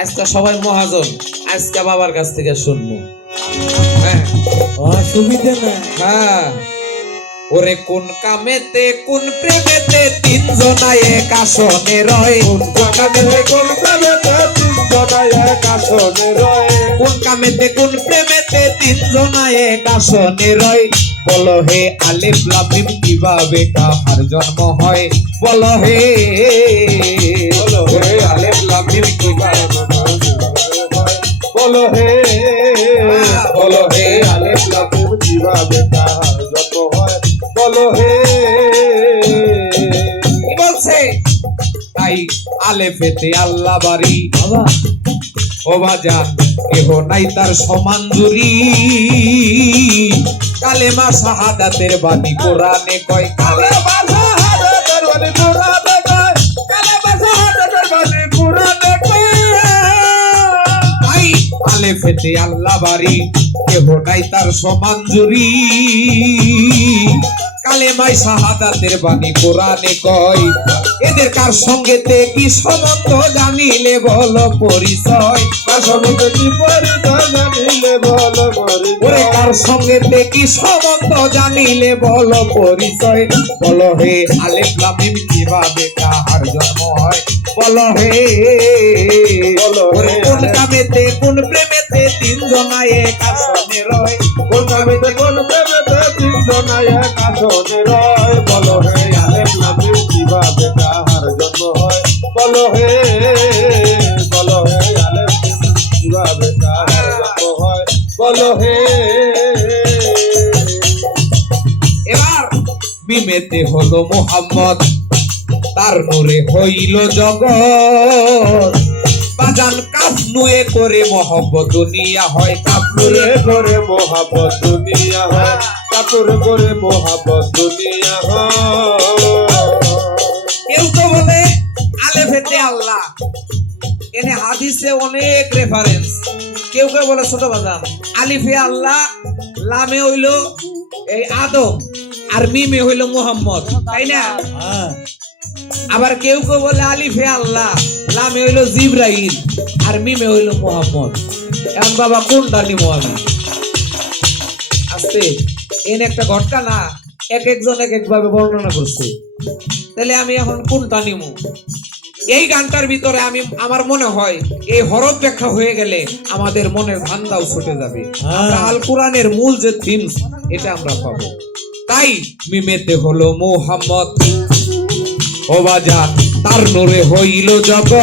আজকে সবাই মহাজন, আজকে বাবার কাছ থেকে শুনবো। হ্যাঁ অসুবিধা না। হ্যাঁ, ওরে কোন কামেতে কোন প্রেমেতে তিনজনা এক আসনে রয়, কোন কামেতে কোন প্রেমেতে তিনজনা এক আসনে রয়, কোন কামেতে কোন প্রেমেতে তিনজনা এক আসনে রয়। বলো হে আলিফ লাম মিম কিভাবে কাহার জন্ম হয়, বলো হে, বলো হে আলিফ লাম মিম কিভাবে, বলো হে, বলো হে আলিফ লাম মিম কিভাবে কাহার জন্ম হয়, বলো হে। কি বলছে? তাই আলেফেতে আল্লাহ বাড়ি, ও বাজান কেহ নাই তার সমান জুরি। কালেমা শাহাদাতের বাণী কোরআনে কয়, কালেমা শাহাদাতের বাণী কোরআনে কয়, কালেমা শাহাদাতের বাণী কোরআনে কয়। তাই আলেফেতে আল্লাহ বাড়ি, কেহ নাই তার সমান জুরি। কালেমায় শাহাদাতের বাণী কোরআনে কয়, এদের কার সঙ্গেতে কি সম্বন্ধ জানিলে বলো পরিচয়, কার সঙ্গে কি পরিচয় জানিলে বলো পরিচয়, ওরে কার সঙ্গেতে কি সম্বন্ধ জানিলে বলো পরিচয়। বলো হে আলিফ লাম মিম কিভাবে কাহার জন্ম হয়, বলো হে, বলো ওরে হে কোন কামেতে কোন প্রেমেতে তিনজনা এক আসনে রয়, কোন কামেতে কোন প্রেমেতে তিনজনা এক আসনে রয়, বলো হে আলিফ লাম মিম কিভাবে কাহার জন্ম হয়, বলো হে, বলো হে আলিফ মিম কিভাবে কাহার জন্ম হয়, বলো হে। এবার মিমেতে হলো মুহাম্মদ, তার নূরে হইল জগৎ। বাজান কাফ নুয়ে করে মহব্বত দুনিয়া হয়, কাফ নুয়ে কাপুরে করে মোহাব্বত দুনিয়া হয়, কাপুরে করে মোহাব্বত দুনিয়া হয়। কেউ তো বলে আলেফেতে আল্লাহ, এনে হাদিসে অনেক রেফারেন্স। কেউ কেউ বলে ছোট বাজান আলিফে আল্লাহ, লামে হইল এই আদম, আর মিমে হইল মুহাম্মদ, তাই না? আবার কেউ কেউ বলে আলিফে আল্লাহ, লামে হইল জিব্রাইল, আর মিমে হইল মুহাম্মদ। এখন বাবা কোনটা নিব আমি? আস্তে, এনে একটা ঘটনা না, এক একজন এক এক ভাবে বর্ণনা করছে, তাহলে আমি এখন কোনটা নিব? এই গানটার ভিতরে আমি, আমার মনে হয় এই হরফ ব্যাখ্যা হয়ে গেলে আমাদের মনের ধান্দাও ছুটে যাবে। আমরা আল কোরআনের মূল যে থিমস, এটা আমরা পাবো। তাই মিমেতে হলো মুহাম্মদ, ও বাজান তার নূরে হইল জগৎ।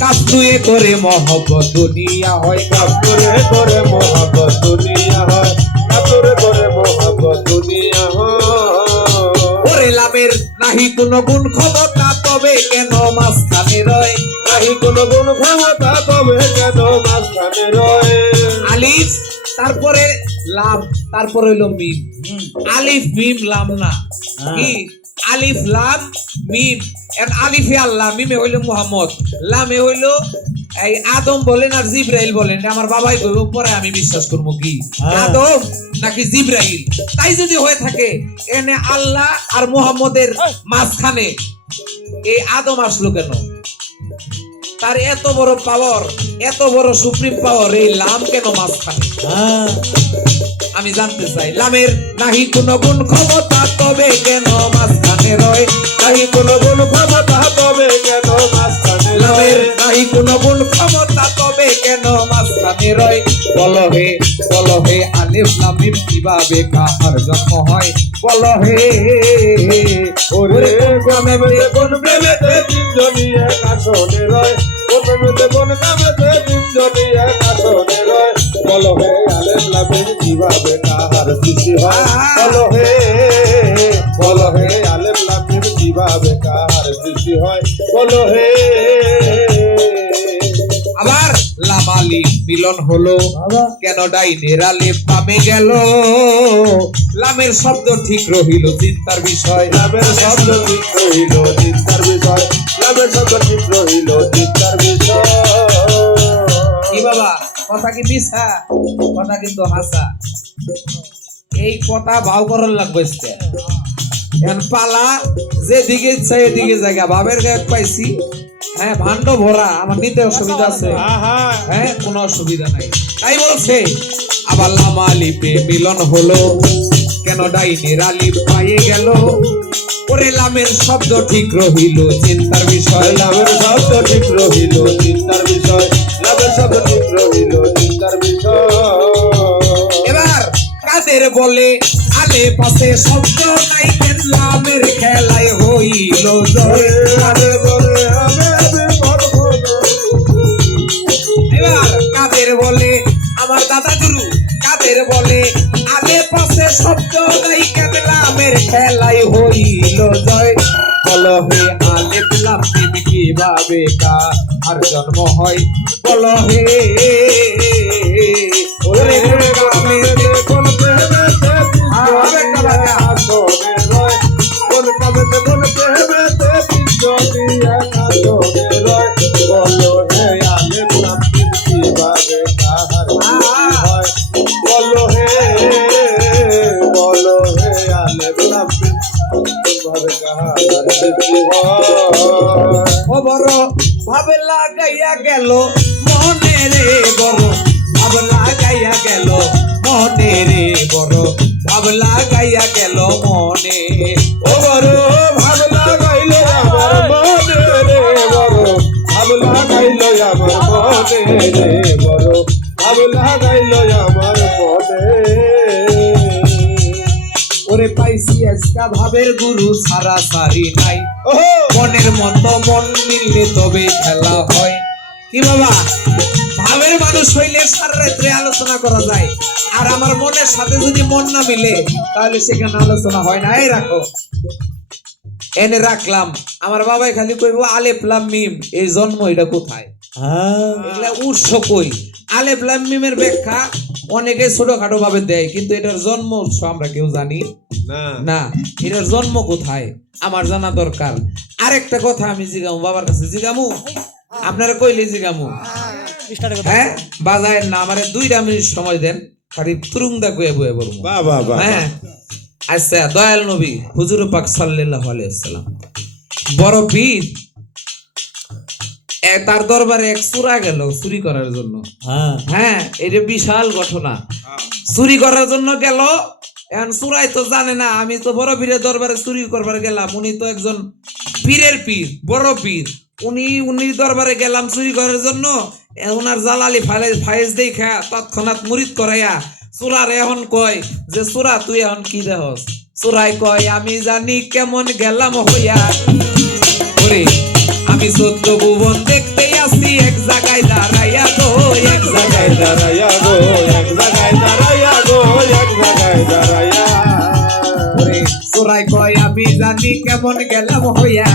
কাফনুয়ে করে মহব্বত দুনিয়া হয়, কাপুরে করে মোহাব্বত দুনিয়া হয়, কাপুরে করে মোহাব্বত দুনিয়া হয়। ওরে লামের নাহি কোনো গুণ ক্ষমতা, তবে কেন মাঝখানে রয়, নাহি কোনো গুণ ক্ষমতা, তবে কেন মাঝখানে রয়। আলিফ তারপরে লাম, তারপরে হইল মিম। আলিফ মিম লাম না, কি আলিফ লাম মিম। এখন আলিফে আল্লাহ, মিমে হইল মুহাম্মদ, লামে হইল এই আদম বলেন আর জিব্রাইল বলেন। আমার বাবাই কইব, পরে আমি বিশ্বাস করবো কি আদম নাকি জিব্রাইল। তাই যদি হয়ে থাকে, এনে আল্লাহ আর মুহাম্মদের মাঝখানে এই আদম আসলো কেন? তার এত বড় পাওয়ার, এত বড় সুপ্রিম পাওয়ার, এই লাম কেন মাঝখানে? আমি জানতে চাই। লামের নাহি কোনো গুণ ক্ষমতা, তবে কেন মাঝখানে রয়, নাহি কোনো গুণ ক্ষমতা, তবে কেন মাঝখানে লামের রয়। নাহি কোনো গুণ ক্ষমতা, তবে কেন মাঝখানে রয়। বলো হে, বলো হে আলিফ লাম মিম কিভাবে কাহার জন্ম হয়, বলো হে। ওরে কোন কামেতে কোন প্রেমেতে তিনজনই এক আসনে রয়, কোন কামেতে কোন কামেতে তিনজনই এক আসনে রয়, বলো হে আলিফ লাম মিম কিভাবে কাহার সৃষ্টি হয়, বলো হে, বলো হে আলিফ লাম মিম কিভাবে কাহার সৃষ্টি হয়, বলো হে। আবার লামালি মিলন হলো, কেন ডাইনের আলিফ বামে গেল? লামের শব্দ ঠিক রহিল চিন্তার বিষয়, লামের শব্দ ঠিক রহিল চিন্তার বিষয়, লামের শব্দ ঠিক রহিল চিন্তার বিষয়। কি বাবা, কথা কি মিছা? কথা কিন্তু হাসা। এই কথা ভাও করার লাগবে। এখন পালা যেদিকে ইচ্ছা এদিকে জায়গা, ভাবের গায়ক পাইছি, হ্যাঁ ভাণ্ড ভরা, আমার নিতে অসুবিধা আছে? হ্যাঁ কোনো অসুবিধা নাই। তাই বলছে আবার লামা আলিফে মিলন হলো, কেন ডাইনের আলিফ পাইয়ে গেল? ওরে লামের শব্দ ঠিক রহিল, চিন্তার বিষয়। লাভের শব্দ ঠিক রহিল, চিন্তার বিষয়। লাভের শব্দ ঠিক রহিল, চিন্তার বিষয়। এবার কাদের বলে আলে পাশে শব্দ নাই, কেন লামের খেলায় হইল জয়। আরে বলে আমি বিপদ হলো। এবার কাদের বলে আমার দাদা গুরু, কাদের বলে আলে পাশে শব্দ নাই, কেন লামের খেলায় হইল জয়। বলো হে আলেফ লাম মিম কিভাবে কার জন্ম হয়? বলো হে ওরে কামেতে কোন প্রেমেতে তিনজনিয়া কাশনে রয়। কোন কামেতে কোন প্রেমেতে তিনজনিয়া কাশনে রয়। বলো হে আলেফ লাম মিম কিভাবে কাহার সৃষ্টি হয়? বলো হে আলেফ লাম মিম কিভাবে কাহার সৃষ্টি হয়? ও বড় ভাবে লাগাইয়া গেল মনে রে, বড় ভাব লাগাইয়া গেল মনে রে, বড় ভাব লাগাইয়া গেল মনে। ও বড় ভাব লাগাইল আমার মনে রে, বড় ভাব লাগাইল আমার মনে রে, বড় ভাব লাগাইল আমার মনে। ওরে পাইছি আজকা ভাবের গুরু, সারা সারি নাই। ওহো মনের মতো মন মিললে তবে খেলা হয়। কি বাবা, ভাবের মানুষ হইলে সারা রাত্রে আলোচনা করা যায়, আর আমার মনের সাথে যদি মন না মিলে তাহলে সেখানে আলোচনা হয় না। এই রাখো, এনে রাখলাম। আমার বাবাই খালি কইবো আলেফ লাম মিম, এই জন্ম এটা কোথায়? এগুলা উৎস কই? আলেফ লাম মিমের ব্যাখ্যা অনেকে ছোটখাটো ভাবে দেয়, কিন্তু এটার জন্ম উৎস আমরা কেউ জানি না না। এটার জন্ম কোথায় আমার জানা দরকার। আরেকটা কথা আমি জিগামু, বাবার কাছে জিগামু, আপনারা কইলে জিগামু। হ্যাঁ বাজায় না, আমারে 2 মিনিট সময় দেন, খালি তুরুংদা কয়ে বয়ে বলবো। বাহ বাহ বাহ। হ্যাঁ আচ্ছা, দয়াল নবী হুজুর পাক সাল্লাল্লাহু আলাইহি ওয়াসাল্লাম বড় পীর, তার দরবারে এক চোরা গেল চুরি করার জন্য। হ্যাঁ এটা বিশাল ঘটনা। চুরি করার জন্য গেল, এখন চোরাই তো জানে না আমি তো বড় পীরের দরবারে চুরি করবার গেলাম। উনি তো একজন পীরের পীর, বড় পীর। উনি দরবারে গেলাম চুরি করার জন্য। ওনার জালালি ফায়েজ দেখা তৎক্ষণাৎ মুরিদ করাইয়া চোরার এখন কয় যে চোরা তুই এখন কি দেহস? চোরাই কয় আমি জানি কেমন গেলাম হইয়া, ওরে আমি 14 ভুবন দেখতে আসি এক জায়গায় দাঁড়াইয়া গো, এক জায়গায় দাঁড়াইয়া গো, এক জায়গায় দাঁড়াইয়া গো, এক জায়গায় দাঁড়াইয়া। ওরে চোরাই কয় আমি জানি কেমন গেলাম হইয়া,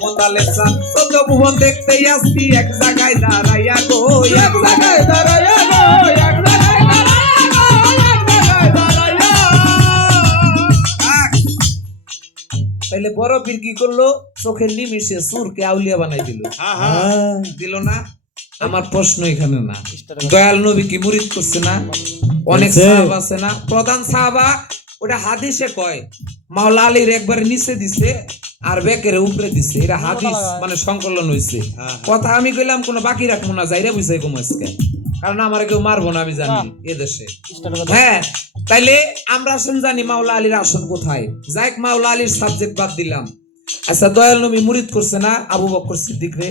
মোতালে 14 ভুবন দেখতে আসি এক জায়গায় দাঁড়াইয়া গো, এক জায়গায় দাঁড়াইয়া গো, এক জায়গায় দাঁড়াইয়া গো, এক জায়গায় দাঁড়াইয়া। তাইলে বড় পীর কি করলো? চোখের নিমিষে সুরকে আউলিয়া বানাই দিল। দিল না? আমার প্রশ্ন এখানে না, দয়াল নবী কি মুরিদ করছে না? অনেক সাহাবা আছে না, প্রধান সাহাবা, ওটা হাদিসে কয় মাওলা আলীর একবারে নিচে দিছে আর বেকের উপরে দিছে। এটা হাদিস মানে সংকলন হইছে। কথা আমি কইলাম কোনো বাকি রাখবো না, যাইরা বুঝাই কম আজকে, কারণ আমার কেউ মারবো না আমি জানি এ দেশে। হ্যাঁ তাইলে আমরা আসেন জানি মাওলা আলীর আসন কোথায়। যাই মাওলা আলীর সাবজেক্ট বাদ দিলাম। আচ্ছা দয়াল নবী মুরিদ করছে না আবু বকর সিদ্দিক রে?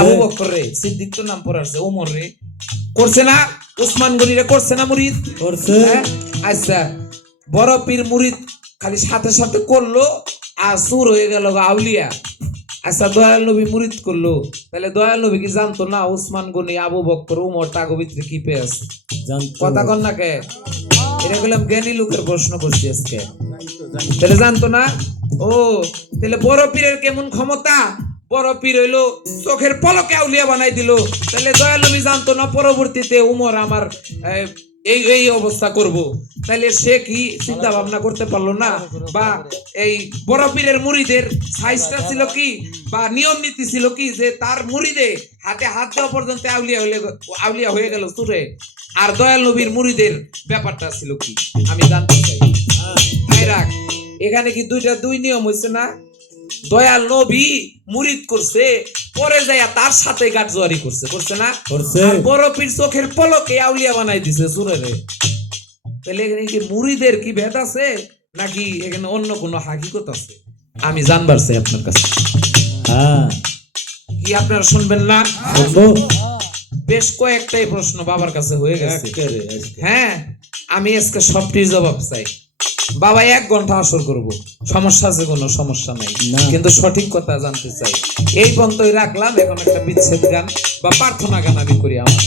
আবু বকর রে, সিদ্দিক তো নাম পড়ে আছে, ওমর রে করছে না? উসমান গনি রে করছে না মুরিদ? করছে। আচ্ছা বড় পীর মুরিদ খালি সাথে সাথে করলো আর সুর হয়ে গেল আউলিয়া। আচ্ছা দয়াল নবী মুরিদ করলো, তাহলে দয়াল নবী কি জানতো না উসমান গনি, আবু বকর, ওমর তাগো ভিতরে কি পেয়ে আছে? কথা কন না কে? এটা বললাম জ্ঞানী লোকের প্রশ্ন করছি আজকে। তাহলে জানতো না? ও তাহলে বড় পীরের কেমন ক্ষমতা? বড় পীর হইলো চোখের পলকে আউলিয়া বানাই দিল। তাহলে দয়াল নবী জানতো না পরবর্তীতে উমর আমার এই এই অবস্থা করব? তাহলে সে কি চিন্তা ভাবনা করতে পারলো না? বা এই বড় পীরের মুরিদের সাইজটা ছিল কি, বা নিয়ম নীতি ছিল কি, যে তার মুরিদে হাতে হাত দেওয়া পর্যন্ত আউলিয়া হয়ে গেল সুরে, আর দয়াল নবীর মুরিদের ব্যাপারটা ছিল কি আমি জানতে চাই। তাই রাখ, এখানে কি দুই নিয়ম হয়েছে না? দয়াল নবী মুরিদ করছে, পরে যাইয়া তার সাথে গাটজোয়ারি করছে, করছে না? করছে। আর বড় পীর চোখের পলকে আউলিয়া বানাই দিছে সুরেরে। তাহলে এখানে কি মুরিদের কি ভেদ আছে নাকি এখানে অন্য কোনো হাকিকত আছে? আমি জানবার চাই আপনার কাছে, হ্যাঁ কি আপনারা শুনবেন না? শুনবো। বেশ কয়েকটাই প্রশ্ন বাবার কাছে হয়ে গেছে। একেবারে, একেবারে। হ্যাঁ, আমি আজকে সবটির জবাব চাই। বাবা 1 ঘন্টা আসর করব, সমস্যা আছে, কোনো সমস্যা নাই, না। কিন্তু সঠিক কথা জানতে চাই। এই পর্যন্তই রাখলাম। এখন একটা বিচ্ছেদ গান বা প্রার্থনা গান আমি করি আমার।